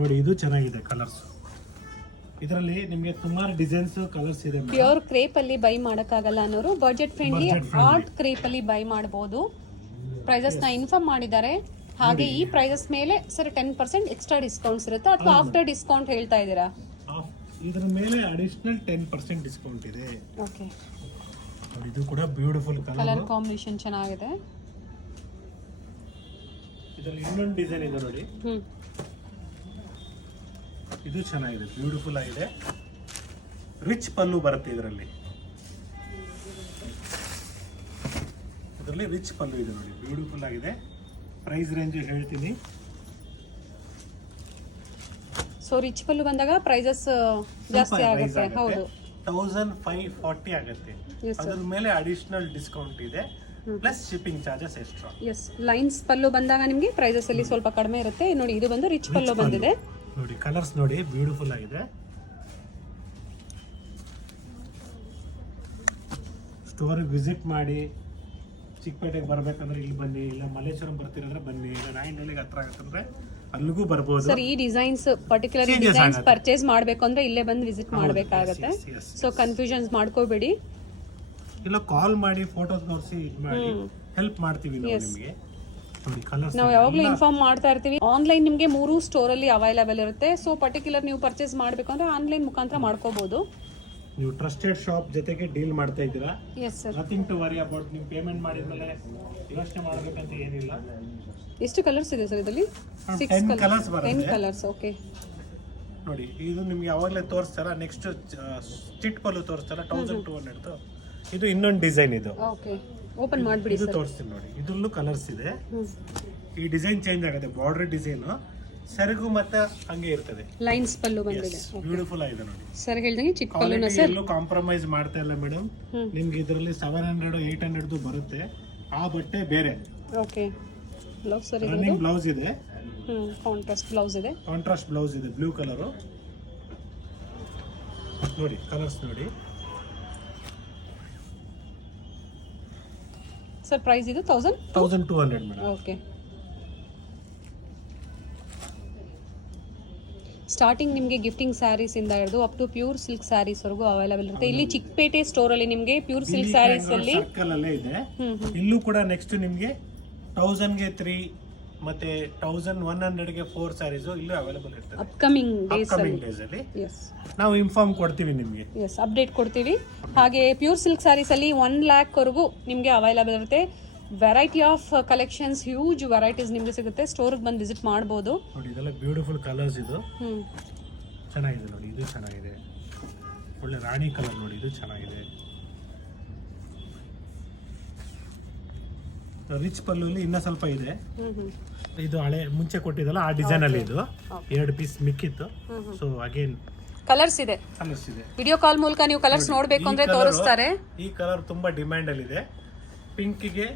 ನೋಡಿ ಇದು ಚೆನ್ನಾಗಿದೆ ಕಲರ್ಸ್. ಇದರಲ್ಲಿ ನಿಮಗೆ ಸುಮಾರು ಡಿಸೈನ್ಸ್ ಕಲರ್ಸ್ ಇದೆ. ಪ್ಯೂರ್ ಕ್ರೇಪ್ ಅಲ್ಲಿ ಬೈ ಮಾಡಕ್ಕಾಗಲ್ಲ ಅನ್ನೋರು ಬಜೆಟ್ ಫ್ರೆಂಡ್ಲಿ ಆರ್ಟ್ ಕ್ರೇಪ್ ಅಲ್ಲಿ ಬೈ ಮಾಡಬಹುದು. ಪ್ರೈಸಸ್ ನ ಇನ್ಫಾರ್ಮ್ ಮಾಡಿದ್ದಾರೆ. ಹಾಗೆ ಈ ಪ್ರೈಸಸ್ ಮೇಲೆ ಸರ್ 10% ಎಕ್ಸ್ಟ್ರಾ ಡಿಸ್ಕೌಂಟ್ಸ್ ಇರುತ್ತೆ ಅಥವಾ ಆಫ್ಟರ್ ಡಿಸ್ಕೌಂಟ್ ಹೇಳ್ತಾ ಇದ್ದೀರಾ? ಇದರ ಮೇಲೆ ಅಡಿಷನಲ್ 10% ಡಿಸ್ಕೌಂಟ್ ಇದೆ. ಓಕೆ, ಇದು ಕೂಡ ಬ್ಯೂಟಿಫುಲ್ ಕಲರ್ ಕಾಂಬಿನೇಷನ್ ಚೆನ್ನಾಗಿದೆ. ಇದರಲ್ಲಿ ಇನ್ನೊಂದು ಡಿಸೈನ್ ಇದೆ ನೋಡಿ, ಇದು ಚೆನ್ನಾಗಿದೆ, ಬ್ಯೂಟಿಫುಲ್ ಆಗಿದೆ. ರಿಚ್ ಪಲ್ಲು ಬರುತ್ತೆ ಇದರಲ್ಲಿ ರಿಚ್ ಪಲ್ಲು ಇದೆ ನೋಡಿ, ಬ್ಯೂಟಿಫುಲ್ ಆಗಿದೆ. ಪ್ರೈಸ್ ರೇಂಜ್ ಹೇಳ್ತೀನಿ. ಸೊ ರಿಚ್ ಪಲ್ಲು ಬಂದಾಗ ಪ್ರೈಸಸ್ ಜಾಸ್ತಿ ಆಗುತ್ತೆ. ಹೌದು, 1540 ಆಗುತ್ತೆ. ಅದ್ರ ಮೇಲೆ ಅಡಿಷನಲ್ ಡಿಸ್ಕೌಂಟ್ ಇದೆ. Plus shipping charges extra. Yes, lines pallu ಬಂದಾಗ ನಿಮಗೆ ಪ್ರೈಸಸ್ ಅಲ್ಲಿ ಸ್ವಲ್ಪ ಕಡಿಮೆ ಇರುತ್ತೆ. ನೋಡಿ ಇದು ಬಂದು ರಿಚ್ ಪಲ್ಲು ಬಂದಿದೆ. ನೋಡಿ ಕಲರ್ಸ್ ನೋಡಿ ಬ್ಯೂಟಿಫುಲ್ ಆಗಿದೆ. ಸ್ಟೋರಿಗೆ ವಿಸಿಟ್ ಮಾಡಿ, ಚಿಕ್ಕಪೇಟೆಗೆ ಬರ್ಬೇಕಂದ್ರೆ ಇಲ್ಲಿ ಬನ್ನಿ, ಇಲ್ಲ ಮಲ್ಲೇಶ್ವರಂ ಬರ್ತಿರಂದ್ರೆ ಬನ್ನಿ, ಇಲ್ಲ ನಾಯಂಡಹಳ್ಳಿಗೆ ಹತ್ರ ಆಗತ್ತಂದ್ರೆ ಅಲ್ಲಿಗೂ ಬರ್ಬೋದು. ಸರ್ ಈ ಡಿಸೈನ್ಸ್ ಪರ್ಟಿಕ್ಯುಲರ್ ಡಿಸೈನ್ಸ್ ಪರ್ಚೇಸ್ ಮಾಡಬೇಕು ಅಂದ್ರೆ ಇಲ್ಲೇ ಬಂದು ವಿಸಿಟ್ ಮಾಡಬೇಕಾಗತ್ತೆ. ಸೊ ಕನ್ಫ್ಯೂಷನ್ಸ್ ಮಾಡ್ಕೋಬೇಡಿ. ಇಲ್ಲ ಕಾಲ್ ಮಾಡಿ, ಫೋಟೋ ತೋರಿಸಿ ಇದು ಮಾಡಿ ಹೆಲ್ಪ್ ಮಾಡ್ತೀವಿ ನಾವು ನಿಮಗೆ. ನೋಡಿ ಕಲರ್ಸ್ ನಾವು ಯಾವಾಗಲೂ ಇನ್ಫಾರ್ಮ್ ಮಾಡ್ತಾ ಇರ್ತೀವಿ. ಆನ್ಲೈನ್ ನಿಮಗೆ 3 ಸ್ಟೋರಲ್ಲಿ ಅವೈಲೇಬಲ್ ಇರುತ್ತೆ. ಸೊ ಪರ್ಟಿಕ್ಯುಲರ್ ನೀವು ಪರ್ಚೇಸ್ ಮಾಡಬೇಕು ಅಂದ್ರೆ ಆನ್ಲೈನ್ ಮುಖಾಂತರ ಮಾಡ್ಕೋಬಹುದು. ನೀವು ಟ್ರಸ್ಟೆಡ್ ಶಾಪ್ ಜೊತೆಗೆ ಡೀಲ್ ಮಾಡ್ತಾ ಇದ್ದೀರಾ. Yes sir, nothing to worry about. ನೀವು ಪೇಮೆಂಟ್ ಮಾಡಿದ್ಮೇಲೆ ಯೋಚನೆ ಮಾಡಬೇಕಂತ ಏನಿಲ್ಲ. ಎಷ್ಟು ಕಲರ್ಸ್ ಇದೆ ಸರ್ ಇದರಲ್ಲಿ? 10 ಕಲರ್ಸ್ 10 ಬರುತ್ತೆ. ಕಲರ್ಸ್. ಓಕೆ, ನೋಡಿ ಇದು ನಿಮ್ಗೆ ಯಾವಾಗಲೇ ತೋರಿಸ್ತಾರ. ನೆಕ್ಸ್ಟ್ ಚಿಟ್ ಪಲ್ಲು ತೋರಿಸ್ತಾರ 1200. ಇದು ಇನ್ನೊಂದು ಡಿಸೈನ್. ಇದು ಓಕೆ, ಓಪನ್ ಮಾಡಿಬಿಡಿ ಇದು ಸರ್. ತೋರಿಸ್ತೀನಿ ನೋಡಿ. ಇದ್ರಲ್ಲೂ ಕಲರ್ಸ್ ಇದೆ. ಈ ಡಿಸೈನ್ ಚೇಂಜ್ ಆಗುತ್ತೆ. ಬಾರ್ಡರ್ ಡಿಸೈನ್ ಸೆರಗು ಮತ್ತೆ ಹಂಗೆ ಇರ್ತದೆ. ಲೈನ್ಸ್ ಪಲ್ಲು ಬಂದಿದೆ. ಬ್ಯೂಟಿಫುಲ್ ಆಗಿದೆ ನೋಡಿ. ಸರ್ ಹೇಳ್ದಂಗೆ ಚಿಕ್ಕ ಪಲ್ಲುನ ಸರ್ ಎಲ್ಲೂ ಕಾಂಪ್ರಮೈಸ್ ಮಾಡ್ತಾ ಇಲ್ಲ ಮೇಡಮ್. ನಿಮ್ಗೆ ಇದರಲ್ಲಿ 700 800 ಬರುತ್ತೆ. ಆ ಬಟ್ಟೆ ಬೇರೆ. ಓಕೆ, ಬ್ಲೌಸ್ ಸರ್ ಇದು. ರನ್ನಿಂಗ್ ಬ್ಲೌಸ್ ಇದೆ. ಕಾಂಟ್ರಾಸ್ಟ್ ಬ್ಲೌಸ್ ಇದೆ. ಕಾಂಟ್ರಾಸ್ಟ್ ಬ್ಲೌಸ್ ಇದೆ, ಬ್ಲೂ ಕಲರ್. ನೋಡಿ ಕಲರ್ಸ್ ನೋಡಿ. ಸರ್ ಪ್ರೈಸ್ ಇದು 1200 ಮೇಡಮ್. ಓಕೆ, ಸ್ಟಾರ್ಟಿಂಗ್ ನಿಮಗೆ ಗಿಫ್ಟಿಂಗ್ ಸ್ಯಾರೀಸ್ ಇಂದ ಹಿಡಿದು up to pure silk saris ವರೆಗೂ ಅವೈಲೇಬಲ್ ಇರುತ್ತೆ. ಇಲ್ಲಿ ಚಿಕ್ಕಪೇಟೆ ಸ್ಟೋರ್ ಅಲ್ಲಿ ನಿಮಗೆ ಪ್ಯೂರ್ ಸಿಲ್ಕ್ ಸ್ಯಾರೀಸ್ ಅಲ್ಲಿ ಸರ್ಕಲ್ ಅಲ್ಲೇ ಇದೆ. ಇಲ್ಲೂ ಕೂಡ ನೆಕ್ಸ್ಟ್ ನಿಮ್ಗೆ 1000 ಗೆ 3 ಮತ್ತೆ 1100 ಗೆ 4 ಸ್ಯಾರೀಸ್ ಇಲ್ಲೂ ಅವೈಲೇಬಲ್ ಇರ್ತದೆ. ಅಪ್ಕಮಿಂಗ್ ಡೇಸ್ ಅಲ್ಲಿ ಎಸ್ ನಾವು ಇನ್ಫಾರ್ಮ್ ಕೊಡ್ತೀವಿ ನಿಮಗೆ. ಎಸ್, ಅಪ್ಡೇಟ್ ಕೊಡ್ತೀವಿ. ಹಾಗೆ ಪ್ಯೂರ್ ಸಿಲ್ಕ್ ಸ್ಯಾರೀಸ್ ಅಲ್ಲಿ 1 lakh ವರೆಗೂ ನಿಮಗೆ ಅವೈಲೇಬಲ್ ಇರುತ್ತೆ. Variety of collections, huge varieties ನಿಮಗೆ ಸಿಗುತ್ತೆ. ಸ್ಟೋರ್ಗೆ ಬಂದು ವಿಸಿಟ್ ಮಾಡ್ಬೋದು. ನೋಡಿ ಇದೆಲ್ಲ ಬ್ಯೂಟಿಫುಲ್ ಕಲರ್ಸ್. ಇದು ಚೆನ್ನಾಗಿದೆ ನೋಡಿ. ಇದು ಚೆನ್ನಾಗಿದೆ, ಒಳ್ಳೆ ರಾಣಿ ಕಲರ್ ನೋಡಿ. ಇದು ಚೆನ್ನಾಗಿದೆ. ರಿಚ್ ಪಲ್ಲುಲಿ ಇನ್ನೂ ಸ್ವಲ್ಪ ಇದೆ. ಇದು ಹಳೆ ಮುಂಚೆ ಕೊಟ್ಟಿದ್ದಲ್ಲ ಆ ಡಿಸೈನ್ ಅಲ್ಲಿ. ಇದು 2 ಪೀಸ್ ಮಿಕ್ಕಿತ್ತು. ಸೊ ಅಗೇನ್ ಕಲರ್ಸ್ ಇದೆ. ಕಲರ್ಸ್ ಇದೆ. ವಿಡಿಯೋ ಕಾಲ್ ಮೂಲಕ ನೀವು ಕಲರ್ಸ್ ನೋಡಬೇಕು ಅಂದ್ರೆ ತೋರಿಸ್ತಾರೆ. ಈ ಕಲರ್ ತುಂಬಾ ಡಿಮ್ಯಾಂಡ್ ಅಲ್ಲಿ ಇದೆ. ಪಿಂಕ್ಗೆ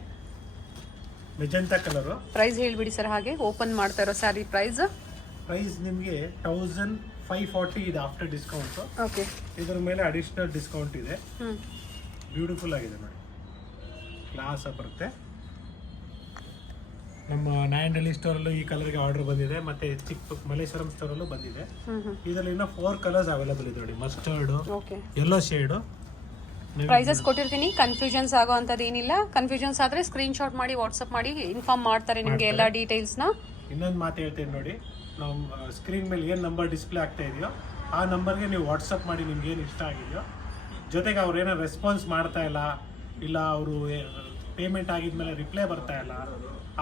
ಮೆಜೆಂಟಾ ಕಲರ್. ಪ್ರೈಸ್ ಹೇಳ್ಬಿಡಿ ಸರ್. ಹಾಗೆ ಓಪನ್ ಮಾಡ್ತಾ ಇರೋ ಸ್ಯಾರಿ ಪ್ರೈಸ್ ನಿಮಗೆ 1540 ಇದೆ ಆಫ್ಟರ್ ಡಿಸ್ಕೌಂಟ್. ಓಕೆ, ಇದರ ಮೇಲೆ ಅಡಿಷನಲ್ ಡಿಸ್ಕೌಂಟ್ ಇದೆ. ಬ್ಯೂಟಿಫುಲ್ ಆಗಿದೆ ನೋಡಿ. ಕ್ಲಾಸ್ ಬರುತ್ತೆ. ನಮ್ಮ ನಾಯಂಡಹಳ್ಳಿ ಸ್ಟೋರಲ್ಲೂ ಈ ಕಲರ್ಗೆ ಆರ್ಡರ್ ಬಂದಿದೆ. ಮತ್ತೆ ಚಿಕ್ಕ ಮಲ್ಲೇಶ್ವರಂ ಸ್ಟೋರಲ್ಲೂ ಬಂದಿದೆ. ಇದರಲ್ಲಿ ಇನ್ನೂ 4 ಕಲರ್ಸ್ ಅವೈಲೇಬಲ್ ಇದೆ ನೋಡಿ. Mustard, yellow shade. ಪ್ರೈಸಸ್ ಕೊಟ್ಟಿರ್ತೀನಿ. ಕನ್ಫ್ಯೂಷನ್ಸ್ ಆಗೋ ಅಂಥದ್ದು ಏನಿಲ್ಲ. ಕನ್ಫ್ಯೂಷನ್ಸ್ ಆದರೆ ಸ್ಕ್ರೀನ್ ಶಾಟ್ ಮಾಡಿ ವಾಟ್ಸಪ್ ಮಾಡಿ ಇನ್ಫಾರ್ಮ್ ಮಾಡ್ತಾರೆ ನಿಮಗೆ ಎಲ್ಲ ಡೀಟೇಲ್ಸ್ನ. ಇನ್ನೊಂದು ಮಾತು ಹೇಳ್ತೀನಿ ನೋಡಿ. ನಾವು ಸ್ಕ್ರೀನ್ ಮೇಲೆ ಏನು ನಂಬರ್ ಡಿಸ್ಪ್ಲೇ ಆಗ್ತಾ ಇದೆಯೋ ಆ ನಂಬರ್ಗೆ ನೀವು ವಾಟ್ಸಪ್ ಮಾಡಿ ನಿಮ್ಗೆ ಏನು ಇಷ್ಟ ಆಗಿದೆಯೋ. ಜೊತೆಗೆ ಅವ್ರು ಏನೋ ರೆಸ್ಪಾನ್ಸ್ ಮಾಡ್ತಾ ಇಲ್ಲ ಅವರು ಪೇಮೆಂಟ್ ಆಗಿದ್ಮೇಲೆ ರಿಪ್ಲೈ ಬರ್ತಾ ಇಲ್ಲ,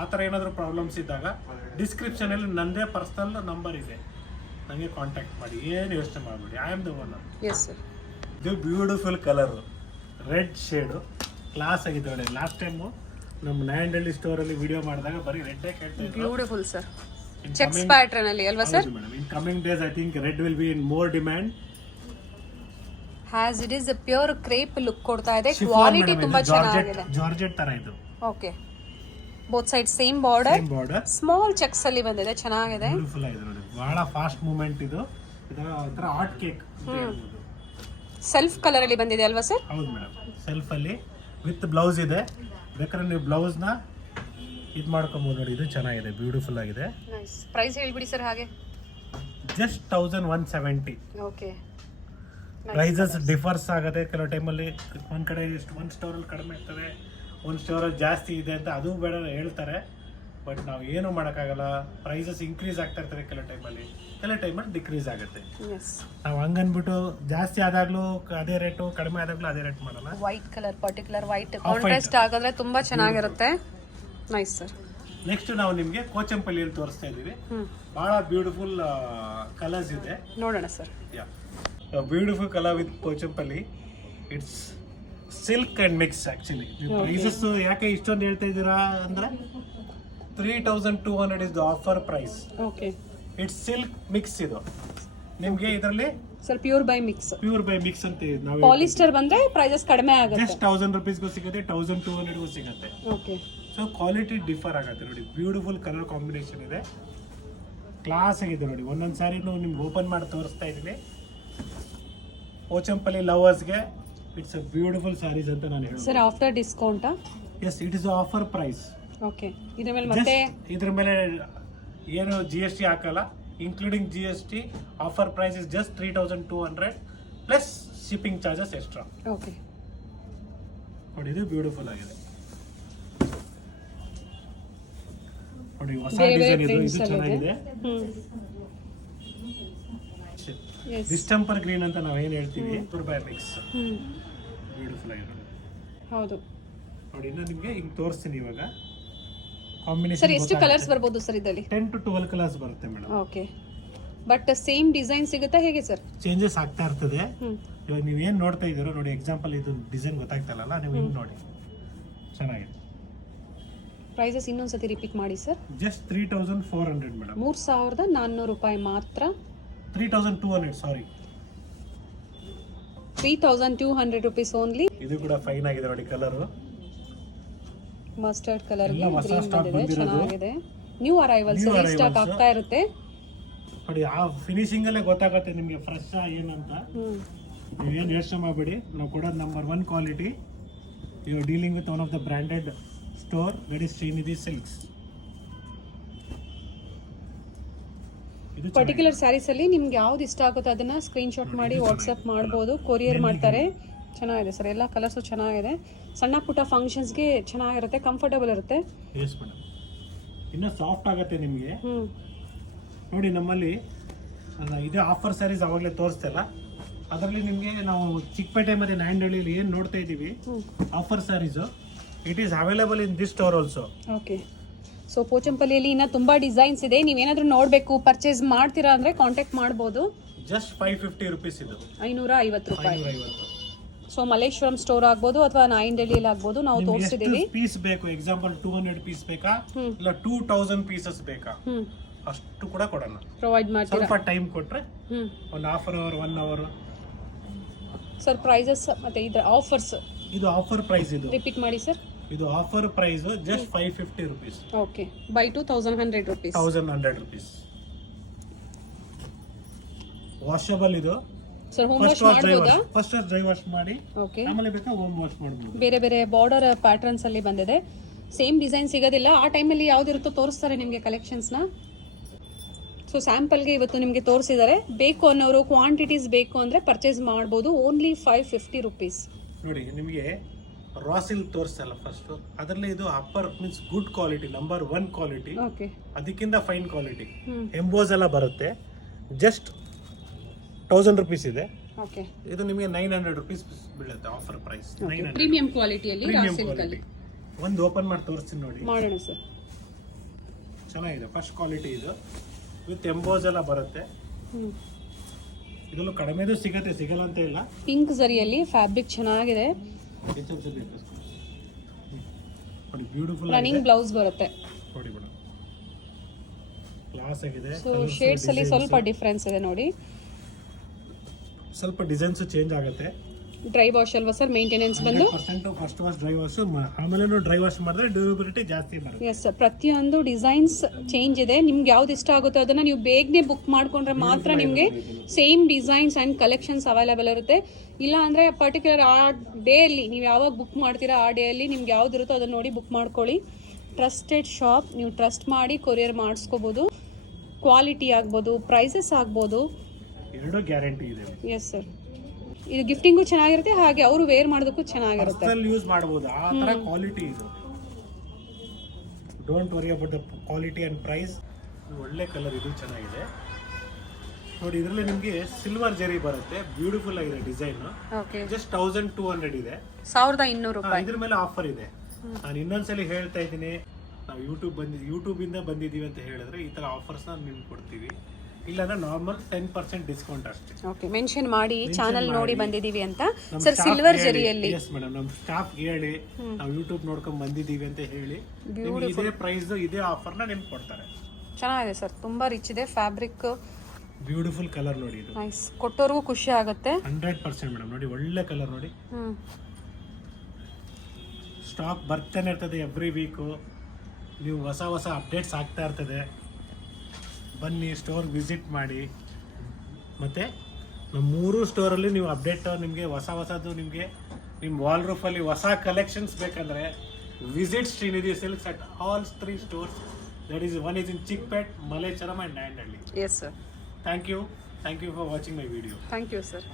ಆ ಥರ ಏನಾದರೂ ಪ್ರಾಬ್ಲಮ್ಸ್ ಇದ್ದಾಗ ಡಿಸ್ಕ್ರಿಪ್ಷನಲ್ಲಿ ನನ್ನದೇ ಪರ್ಸನಲ್ ನಂಬರ್ ಇದೆ, ನನಗೆ ಕಾಂಟ್ಯಾಕ್ಟ್ ಮಾಡಿ. ಏನು ಯೋಚನೆ ಮಾಡಬೇಡಿ. I am the owner. Yes sir. ಇದು beautiful colour, red shade. Class ಆಗಿದೆ ನೋಡಿ. ಲಾಸ್ಟ್ ಟೈಮು ನಮ್ಮ ನಾಯಂಡಹಳ್ಳಿ ಸ್ಟೋರಲ್ಲಿ ವಿಡಿಯೋ ಮಾಡಿದಾಗ ಬರೀ ರೆಡ್ಡೇ ಕೇಳ್ತಾ ಇದ್ರು. Beautiful sir. ಚೆಕ್ಸ್ ಪ್ಯಾಟರ್ನ್ ಅಲ್ಲಿ ಅಲ್ವಾ sir? Madam, in coming days I think red will be in more demand. Has it is pure crepe look ಕೊಡ್ತಾ ಇದೆ. ಕ್ವಾಲಿಟಿ ತುಂಬಾ ಚೆನ್ನಾಗಿದೆ. ಜಾರ್ಜೆಟ್ ತರ ಇದು. Okay, both side same border, small cheques ಅಲ್ಲಿ ಬಂದಿದೆ. ಚೆನ್ನಾಗಿದೆ, ಬ್ಯೂಟಿಫುಲ್ ಆಗಿದೆ ನೋಡಿ. ಬಹಳ ಫಾಸ್ಟ್ ಮೂವ್ಮೆಂಟ್ ಇದು. ಇದರ ಒಂಥರ ಆರ್ಟ್ ಕೇಕ್ ಅಂತ ಹೇಳ್ಬೋದು. ಸೆಲ್ಫ್ ಕಲರ್ ಅಲ್ಲಿ ಬಂದಿದೆ ಅಲ್ವಾ ಸರ್? ಹೌದು ಮೇಡಮ್, ಸೆಲ್ಫ್ ಅಲ್ಲಿ ವಿತ್ ಬ್ಲೌಸ್ ಇದೆ. ಬೇಕಾದ್ರೆ ನೀವು ಬ್ಲೌಸ್ ನ ಇದು ಮಾಡ್ಕೊಬಹುದು ನೋಡಿ. ಇದು ಚೆನ್ನಾಗಿದೆ, ಬ್ಯೂಟಿಫುಲ್ ಆಗಿದೆ. ನೈಸ್. ಪ್ರೈಸ್ ಹೇಳ್ಬಿಡಿ ಸರ್ ಹಾಗೆ. ಜಸ್ಟ್ 1170. ಓಕೆ, ಪ್ರೈಸಸ್ ಡಿಫರ್ಸ್ ಆಗುತ್ತೆ. ಕೆಲವು ಟೈಮಲ್ಲಿ ಒಂದು ಕಡೆ ಒಂದು ಸ್ಟೋರಲ್ಲಿ ಕಡಿಮೆ ಇರ್ತವೆ, ಒಂದು ಸ್ಟೋರಲ್ಲಿ ಜಾಸ್ತಿ ಇದೆ ಅಂತ ಅದು ಬೇಡ ಹೇಳ್ತಾರೆ. ಬಟ್ ನಾವು ಏನು ಮಾಡೋಕ್ಕಾಗಲ್ಲ. ಪ್ರೈಸಸ್ ಇನ್ಕ್ರೀಸ್ ಆಗ್ತಾ ಇರ್ತದೆ ಕೆಲವು ಟೈಮಲ್ಲಿ ಡಿಕ್ರೀಸ್ ಆಗುತ್ತೆ. ನಾವು ಹಂಗನ್ಬಿಟ್ಟು ಜಾಸ್ತಿ ಆದಾಗ್ಲೂ ಅದೇ ರೇಟು, ಕಡಿಮೆ ಆದಾಗ್ಲೂ ಅದೇ ರೇಟ್ ಮಾಡಲ್ಲ. White colour, particular white contrast ಆಗಿದ್ರೆ ತುಂಬಾ ಚೆನ್ನಾಗಿರುತ್ತೆ. Nice sir. ನೆಕ್ಸ್ಟ್ ನಾವು ನಿಮಗೆ ಕೋಚಂಪಲ್ಲಿಯಲ್ಲಿ ತೋರಿಸ್ತಾ ಇದೀವಿ. ಬಹಳ ಬ್ಯೂಟಿಫುಲ್ ಕಲರ್ಸ್ ಇದೆ, ನೋಡೋಣ sir. Beautiful colour with Pochampally. It's silk and mix. Actually prices ಯಾಕೆ ಇಷ್ಟೊಂದು ಹೇಳ್ತಾ ಇದ್ದೀರಾ ಅಂದ್ರೆ 3200 is the offer price. Okay, it's silk mix. ಇದು ನಿಮಗೆ ಇದರಲ್ಲಿ ಸರ್ ಪ್ಯೂರ್ ಬೈ ಮಿಕ್ಸ್ ಅಂತ ನಾವು ಪಾಲಿಸ್ಟರ್ ಬಂದ್ರೆ ಪ್ರೈಸಸ್ ಕಡಿಮೆ ಆಗುತ್ತೆ. ಜಸ್ಟ್ 1000 rupeesಗೂ ಸಿಗುತ್ತೆ, 1200ಗೂ ಸಿಗುತ್ತೆ. ಓಕೆ. ಸೊ ಕ್ವಾಲಿಟಿ ಡಿಫರ್ ಆಗುತ್ತೆ ನೋಡಿ. ಬ್ಯೂಟಿಫುಲ್ ಕಲರ್ ಕಾಂಬಿನೇಷನ್ ಇದೆ, ಕ್ಲಾಸ್ ಆಗಿದೆ ನೋಡಿ. ಒಂದೊಂದು ಸ್ಯಾರಿನೂ ನಿಮ್ಗೆ ಓಪನ್ ಮಾಡಿ ತೋರಿಸ್ತಾ ಇದ್ದೀನಿ. ಪೋಚಂಪಲ್ಲಿ ಲವರ್ಸ್ಗೆ ಇಟ್ಸ್ ಅ ಬ್ಯೂಟಿಫುಲ್ ಸ್ಯಾರೀಸ್ ಅಂತ ನಾನು ಹೇಳ್ತೀನಿ. ಸರ್ ಆಫ್ಟರ್ ಡಿಸ್ಕೌಂಟಾ? Yes, it is offer price. Okay. ಇದ್ರ ಮೇಲೆ ಮತ್ತೆ ಇದ್ರ ಮೇಲೆ ಏನು GST ಹಾಕಲ್ಲ, including GST. Offer price is just 3200 plus shipping charges extra. Okay ನೋಡಿ, ಇದು ಬ್ಯೂಟಿಫುಲ್ ಆಗಿದೆ ನೋಡಿ. ಹೊಸ ಡಿಸೈನ್ ಇದು ಚೆನ್ನಾಗಿದೆ. ಡಿಸ್ಟೆಂಪರ್ ಗ್ರೀನ್ ಅಂತ ನಾವೇನು ಹೇಳ್ತೀವಿ, ಬೈ ಮಿಕ್ಸ್. ಬ್ಯೂಟಿಫುಲ್ ಆಗಿದೆ. ಹೌದು ನೋಡಿ. ಇನ್ನು ನಿಮಗೆ ಹಿಂಗೆ ತೋರಿಸ್ತೀನಿ ಇವಾಗ ಕಾಂಬಿನೇಷನ್. ಸರ್ ಎಷ್ಟು ಕಲರ್ಸ್ ಬರ್ಬೋದು ಸರ್ ಇದರಲ್ಲಿ? 10 to 12 ಕಲರ್ಸ್ ಬರುತ್ತೆ madam. Okay. But same design ಸಿಗುತ್ತಾ ಹೇಗೆ ಸರ್? ಚೇಂಜಸ್ ಆಗ್ತಾ ಇರ್ತದೆ. ಇವಾಗ ನೀವು ಏನು ನೋಡ್ತಾ ಇದ್ದೀರೋ ನೋಡಿ, ಎಕ್ಸಾಂಪಲ್ ಇದು ಡಿಸೈನ್ ಗೊತ್ತಾಗ್ತಲ್ಲ, ನೀವು ಹಿಂಗೆ ನೋಡಿ, ಚೆನ್ನಾಗಿದೆ. ಪ್ರೈಸಸ್ ಇನ್ನೊಂದ್ಸತಿ ರಿಪೀಟ್ ಮಾಡಿ ಸರ್. Just 3400 madam. 3400 ರೂಪಾಯಿ ಮಾತ್ರ. 3200 ಸಾರಿ, 3200 rupees ಓನ್ಲಿ. ಇದು ಕೂಡ ಫೈನ್ ಆಗಿದೆ ನೋಡಿ. ಕಲರ್ ಮಸ್ಟರ್ಡ್ ಕಲರ್ ಎಲ್ಲ ಹೊಸ ಗ್ರೀನ್ ಸ್ಟಾಕ್ ಬಂದಿದೆ, ಚೆನ್ನಾಗಿದೆ. ನ್ಯೂ ಅರೈವಲ್ಸ್ ಸ್ಟಾಕ್ ಆಗ್ತಾ ಇರುತ್ತೆ ನೋಡಿ. ಆ ಫಿನಿಶಿಂಗ್ ಅಲ್ಲೇ ಗೊತ್ತಾಗುತ್ತೆ ನಿಮಗೆ ಫ್ರೆಶ್ ಏನಂತ. ನೀವೇನು ಯೋಚನೆ ಮಾಡಬೇಡಿ, ನಾವು ಕೊಡೋದು number 1 quality. You are dealing with one of the branded store, that is Shrinidhi silks. Particular saris ಅಲ್ಲಿ ನಿಮ್ಗೆ ಯಾವ್ದು ಇಷ್ಟ ಆಗುತ್ತೋ ಅದನ್ನ ಸ್ಕ್ರೀನ್ ಶಾಟ್ ಮಾಡಿ ವಾಟ್ಸ್ಆಪ್ ಮಾಡ್ಬೋದು, ಕೊರಿಯರ್ ಮಾಡ್ತಾರೆ. ಚೆನ್ನಾಗಿದೆ ಸರ್, ಎಲ್ಲ ಕಲರ್ಸು ಚೆನ್ನಾಗಿದೆ. ಸಣ್ಣ ಪುಟ್ಟ ಫಂಕ್ಷನ್ಸ್ಗೆ ಚೆನ್ನಾಗಿರುತ್ತೆ, ಕಂಫರ್ಟಬಲ್ ಇರುತ್ತೆ. Yes madam. ಇನ್ನೂ ಸಾಫ್ಟ್ ಆಗುತ್ತೆ ನಿಮಗೆ ನೋಡಿ. ನಮ್ಮಲ್ಲಿ ಇದೇ ಆಫರ್ ಸ್ಯಾರೀಸ್ ಅವಾಗಲೇ ತೋರಿಸ್ತಲ್ಲ, ಅದರಲ್ಲಿ ನಿಮಗೆ ನಾವು ಚಿಕ್ಕಪೇಟೆ ಮತ್ತು ನಾಯಂಡಹಳ್ಳಿಲಿ ಏನು ನೋಡ್ತಾ ಇದ್ದೀವಿ offer sarees, it is available in this store also. Okay. So ಪೋಚಂಪಲ್ಲಿಯಲ್ಲಿ ಇನ್ನೂ ತುಂಬ ಡಿಸೈನ್ಸ್ ಇದೆ. ನೀವೇನಾದರೂ ನೋಡಬೇಕು, ಪರ್ಚೇಸ್ ಮಾಡ್ತೀರಾ ಅಂದರೆ ಕಾಂಟ್ಯಾಕ್ಟ್ ಮಾಡ್ಬೋದು. ಜಸ್ಟ್ 550 rupees ಇದು, 550 ರೂಪಾಯಿ. 550. ಸೊ ಮಲ್ಲೇಶ್ವರಂ ಸ್ಟೋರ್ ಆಗ್ಬೋದು ಅಥವಾ ನಾಯಂಡಹಳ್ಳಿಯಲ್ಲಿ ಆಗ್ಬೋದು, ನಾವು ತೋರಿಸ್ತಿದ್ದೀವಿ. ಪೀಸ್ ಬೇಕು, ಎಕ್ಸಾಂಪಲ್ 200 ಪೀಸ್ ಬೇಕಾ ಇಲ್ಲ 2000 ಪೀಸಸ್ ಬೇಕಾ, ಅಷ್ಟು ಕೂಡ ಕೊಡೋಣ, ಪ್ರೊವೈಡ್ ಮಾಡ್ತೀರಾ. ಸ್ವಲ್ಪ ಟೈಮ್ ಕೊಟ್ರೆ ಒಂದು half an hour 1 hour. Sir prices ಮತ್ತೆ ಇದರ ಆಫರ್ಸ್, ಇದು ಆಫರ್ ಪ್ರೈಸ್, ಇದು ರಿಪೀಟ್ ಮಾಡಿ ಸರ್. ಇದು offer price just 550 rupees. Okay. By 2100 rupees. 1100 rupees. Washable ಇದು ಸರ್ ಹೋಮ್ ವಾಶ್ ಮಾಡಬಹುದಾ? ಫಸ್ಟ್ ಡ್ರೈ ವಾಶ್ ಮಾಡಿ, ಓಕೆ, ಆಮೇಲೆ ಬೇಕಾ ಹೋಮ್ ವಾಶ್ ಮಾಡಬಹುದು. ಬೇರೆ ಬೇರೆ ಬಾರ್ಡರ್ ಪ್ಯಾಟರ್ನ್ಸ್ ಅಲ್ಲಿ ಬಂದಿದೆ. ಸೇಮ್ ಡಿಸೈನ್ ಸಿಗೋದಿಲ್ಲ. ಆ ಟೈಮಲ್ಲಿ ಯಾವ್ದಿರುತ್ತೋ ತೋರಿಸ್ತಾರೆ ನಿಮಗೆ ಕಲೆಕ್ಷನ್ಸ್ನ. ಸೊ ಸ್ಯಾಂಪಲ್ಗೆ ಇವತ್ತು ನಿಮಗೆ ತೋರಿಸಿದ್ದಾರೆ. ಬೇಕು ಅನ್ನೋರು, ಕ್ವಾಂಟಿಟೀಸ್ ಬೇಕು ಅಂದರೆ ಪರ್ಚೇಸ್ ಮಾಡ್ಬೋದು. Only 550 rupees. ನೋಡಿ, ನಿಮಗೆ ರಾ ಸಿಲ್ಕ್ ತೋರಿಸ್ತಲ್ಲ ಫಸ್ಟ್, ಅದರಲ್ಲಿ ಇದು upper means good quality, number 1 quality. Okay. ಅದಕ್ಕಿಂತ ಫೈನ್ ಕ್ವಾಲಿಟಿ ಎಂಬೋಸ್ ಎಲ್ಲ ಬರುತ್ತೆ. ಜಸ್ಟ್ 1000 rupees ಇದೆ. ಓಕೆ. ಇದು ನಿಮಗೆ 900 rupees ಬೀಳುತ್ತೆ ಆಫರ್ ಪ್ರೈಸ್. ಪ್ರೀಮಿಯಂ ಕ್ವಾಲಿಟಿಯಲ್ಲಿ ರಾ ಸಿಲ್ಕ್ ಅಲ್ಲಿ. ಒಂದು ಓಪನ್ ಮಾಡಿ ತೋರಿಸ್ತೀನಿ ನೋಡಿ. ಮಾಡೋಣ ಸರ್. ಚೆನ್ನಾಗಿದೆ, ಫಸ್ಟ್ ಕ್ವಾಲಿಟಿ ಇದು, ವಿತ್ ಎಂಬೋಸ್ ಎಲ್ಲ ಬರುತ್ತೆ. ಇದರಲ್ಲೂ ಕಡಿಮೆದು ಸಿಗತ್ತೆ, ಸಿಗಲ್ಲ ಅಂತ ಇಲ್ಲ. ಪಿಂಕ್ ಜರಿಯಲ್ಲಿ ಫ್ಯಾಬ್ರಿಕ್ ಚೆನ್ನಾಗಿದೆ. ನೋಡಿ, ಬ್ಯೂಟಿಫುಲ್ ರನ್ನಿಂಗ್ ಬ್ಲೌಸ್ ಬರುತ್ತೆ. ನೋಡಿ ಮೇಡಮ್, ಕ್ಲಾಸ್ ಆಗಿದೆ. ಸೊ ಶೇಡ್ಸ್ ಅಲ್ಲಿ ಸ್ವಲ್ಪ ಡಿಫರೆನ್ಸ್ ಇದೆ ನೋಡಿ. ಸ್ವಲ್ಪ ಡಿಸೈನ್ಸ್ ಚೇಂಜ್ ಆಗುತ್ತೆ. ಡ್ರೈ ವಾಶ್ ಅಲ್ವಾ ಸರ್? ಮೇಂಟೆನೆನ್ಸ್ ಬಂದು 100% ಫಸ್ಟ್ ವಾಶ್, ಡ್ರೈ ವಾಶ್, ಆಮೇಲೆ ಡ್ರೈ ವಾಶ್ ಮಾಡಿದ್ರೆ ಡ್ಯೂರಬಿಲಿಟಿ ಜಾಸ್ತಿ ಬರುತ್ತೆ. ಎಸ್, ಪ್ರತಿಯೊಂದು ಡಿಸೈನ್ಸ್ ಚೇಂಜ್ ಇದೆ. ನಿಮ್ಗೆ ಯಾವ್ದು ಇಷ್ಟ ಆಗುತ್ತೋ ಅದನ್ನ ನೀವು ಬೇಗನೆ ಬುಕ್ ಮಾಡ್ಕೊಂಡ್ರೆ ಮಾತ್ರ ನಿಮಗೆ same designs and collections available ಇರುತ್ತೆ. ಇಲ್ಲ ಅಂದ್ರೆ ಪರ್ಟಿಕ್ಯುಲರ್ ಆ ಡೇ ಅಲ್ಲಿ ನೀವು ಯಾವಾಗ ಬುಕ್ ಮಾಡ್ತೀರಾ ಆ ಡೇ ಅಲ್ಲಿ ನಿಮ್ಗೆ ಯಾವ್ದು ಇರುತ್ತೋ ಅದನ್ನ ನೋಡಿ ಬುಕ್ ಮಾಡ್ಕೊಳ್ಳಿ. ಟ್ರಸ್ಟೆಡ್ ಶಾಪ್, ನೀವು ಟ್ರಸ್ಟ್ ಮಾಡಿ ಕೊರಿಯರ್ ಮಾಡಿಸ್ಕೋಬಹುದು. ಕ್ವಾಲಿಟಿ ಆಗ್ಬೋದು, ಪ್ರೈಸಸ್ ಆಗ್ಬೋದು, ಎರಡು ಗ್ಯಾರಂಟಿ ಇದೆ. S sir. ಇದು ಗಿಫ್ಟಿಂಗು ಚೆನ್ನಾಗಿರುತ್ತೆ, ಹಾಗೆ ಅವರು ವೇರ್ ಮಾಡೋದಕ್ಕೂ ಚೆನ್ನಾಗಿರುತ್ತೆ. ಯೂಸ್ ಮಾಡಬಹುದು, ಆ ತರ ಕ್ವಾಲಿಟಿ ಇದು. Don't worry about the quality and price. ಒಳ್ಳೆ ಕಲರ್, ಇದು ಚೆನ್ನಾಗಿದೆ ನೋಡಿ. ಇದರಲ್ಲಿ ನಿಮಗೆ ಸಿಲ್ವರ್ ಜರಿ ಬರುತ್ತೆ, ಬ್ಯೂಟಿಫುಲ್ ಆಗಿದೆ ಡಿಸೈನ್. ಜಸ್ಟ್ 1200 ಇದೆ, 1200 ರೂಪಾಯಿ. ಇದ್ರ ಮೇಲೆ ಆಫರ್ ಇದೆ. ನಾನು ಇನ್ನೊಂದ್ಸಲಿ ಹೇಳ್ತಾ ಇದ್ದೀನಿ, ನಾವು ಯೂಟ್ಯೂಬ್ ಇಂದ ಬಂದಿದ್ದೀವಿ ಅಂತ ಹೇಳಿದ್ರೆ ಈ ತರ ಆಫರ್ಸ್ ನಿಮ್ಗೆ ಕೊಡ್ತೀವಿ. ಇಲ್ಲಾಂದ್ರೆ ನಾರ್ಮಲ್ 10% ಡಿಸ್ಕೌಂಟ್ ಅಷ್ಟೇ. ಓಕೆ, ಮೆನ್ಷನ್ ಮಾಡಿ ಚಾನೆಲ್ ನೋಡಿ ಬಂದಿದ್ದೀವಿ ಅಂತ. ಸರ್ ಸಿಲ್ವರ್ ಜರಿಯಲ್ಲಿ. ಎಸ್ ಮೇಡಮ್, ನಮ್ಮ ಸ್ಟಾಫ್ ಹೇಳಿ ನಾವು ಯೂಟ್ಯೂಬ್ ನೋಡ್ಕೊಂಡು ಬಂದಿದ್ದೀವಿ ಅಂತ ಹೇಳಿ ಇದೇ ಪ್ರೈಸ್, ಇದೇ ಆಫರ್ನ ನಿಮ್ಗೆ ಕೊಡ್ತಾರೆ. ಚೆನ್ನಾಗಿದೆ ಸರ್, ತುಂಬಾ ರಿಚ್ ಇದೆ ಫ್ಯಾಬ್ರಿಕ್. ಬ್ಯೂಟಿಫುಲ್ ಕಲರ್ ನೋಡಿ ಇದು ನೈಸ್, ಕೊಟ್ಟೋರ್ಗೂ ಖುಷಿ ಆಗುತ್ತೆ. 100% ಮೇಡಮ್. ನೋಡಿ ಒಳ್ಳೆ ಕಲರ್ ನೋಡಿ. ಸ್ಟಾಕ್ ಬರ್ತಾನೆ ಇರ್ತದೆ ಎವ್ರಿ ವೀಕು. ನೀವು ಹೊಸ ಹೊಸ ಅಪ್ಡೇಟ್ಸ್ ಆಗ್ತಾ ಇರ್ತದೆ. ಬನ್ನಿ ಸ್ಟೋರ್ ವಿಸಿಟ್ ಮಾಡಿ. ಮತ್ತು ನಮ್ಮ 3 ಸ್ಟೋರಲ್ಲಿ ನೀವು ಅಪ್ಡೇಟ್ ನಿಮಗೆ ಹೊಸದು ನಿಮಗೆ ನಿಮ್ಮ ವಾಲ್ ರೂಫಲ್ಲಿ ಹೊಸ ಕಲೆಕ್ಷನ್ಸ್ ಬೇಕಂದರೆ visit Srinidhi Silks at all 3 stores. That is one is in Chickpete, Malleshwaram and Nayandahalli. Yes sir. Thank you for watching my video. Thank you sir.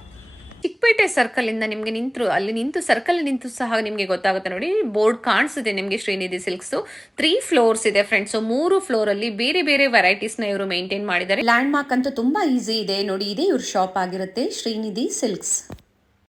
Chickpete circle ಇಂದ ನಿಮಗೆ ನಿಂತು ಸರ್ಕಲ್ ನಿಂತು ಸಹ ನಿಮಗೆ ಗೊತ್ತಾಗುತ್ತೆ ನೋಡಿ. ಬೋರ್ಡ್ ಕಾಣಿಸುತ್ತೆ ನಿಮಗೆ ಶ್ರೀನಿಧಿ ಸಿಲ್ಕ್ಸ್. 3 ಫ್ಲೋರ್ಸ್ ಇದೆ ಫ್ರೆಂಡ್ಸ್. 3 ಫ್ಲೋರ್ ಅಲ್ಲಿ ಬೇರೆ ಬೇರೆ ವೆರೈಟೀಸ್ ನ ಇವರು ಮೇಂಟೈನ್ ಮಾಡಿದ್ದಾರೆ. ಲ್ಯಾಂಡ್ ಮಾರ್ಕ್ ಅಂತೂ ತುಂಬಾ ಈಸಿ ಇದೆ ನೋಡಿ. ಇದೇ ಇವ್ರ ಶಾಪ್ ಆಗಿರುತ್ತೆ ಶ್ರೀನಿಧಿ ಸಿಲ್ಕ್ಸ್.